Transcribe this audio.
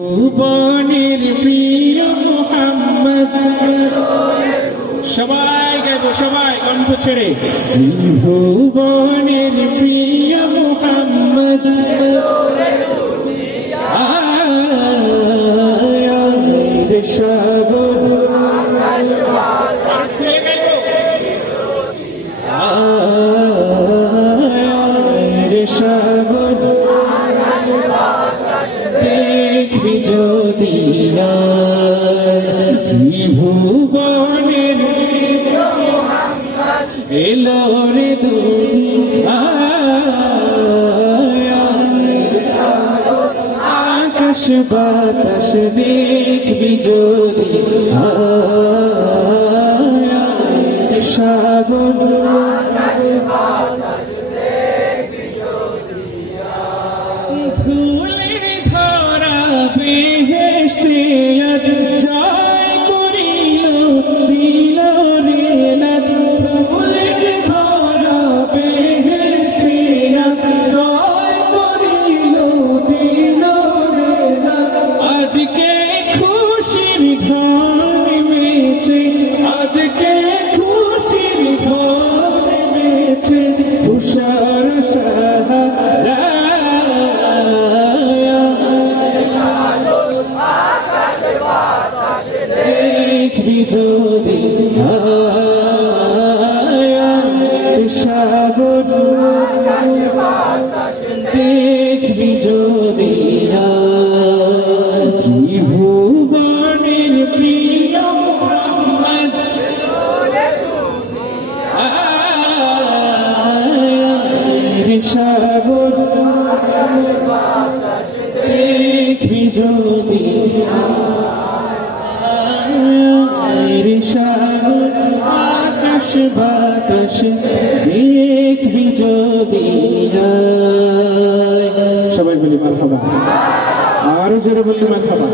ভুবনের প্রিয় মুহাম্মদ, সবাই গাইব, সবাই কণ্ঠ ছেড়ে। ভুবনের প্রিয় মুহাম্মদ, দেখবি যদি ত্রিভুবনের এলো রে আকাশ বাতাস দেখবি যদি সাগর ধুলের ধরা বেহেশতে আজ জয় করিল দিল রে নাচ। ধুলের ধরা বেহেশতে আজ জয় করিল দিল রে নাচ। আজকে খুশির ঘর নেমেছে, আজকে খুশির ঘর নেমেছে, তুষার সাহারা দেখবি যদি সাগর, দেখবি যদি ত্রিভুবনের প্রিয় মুহাম্মদ, সাগর দেখবি যদি সাগর আকাশ বাতাস দেখবি যদি। সবাই বলি মারহাবা, আরো জোরে বলি মারহাবা।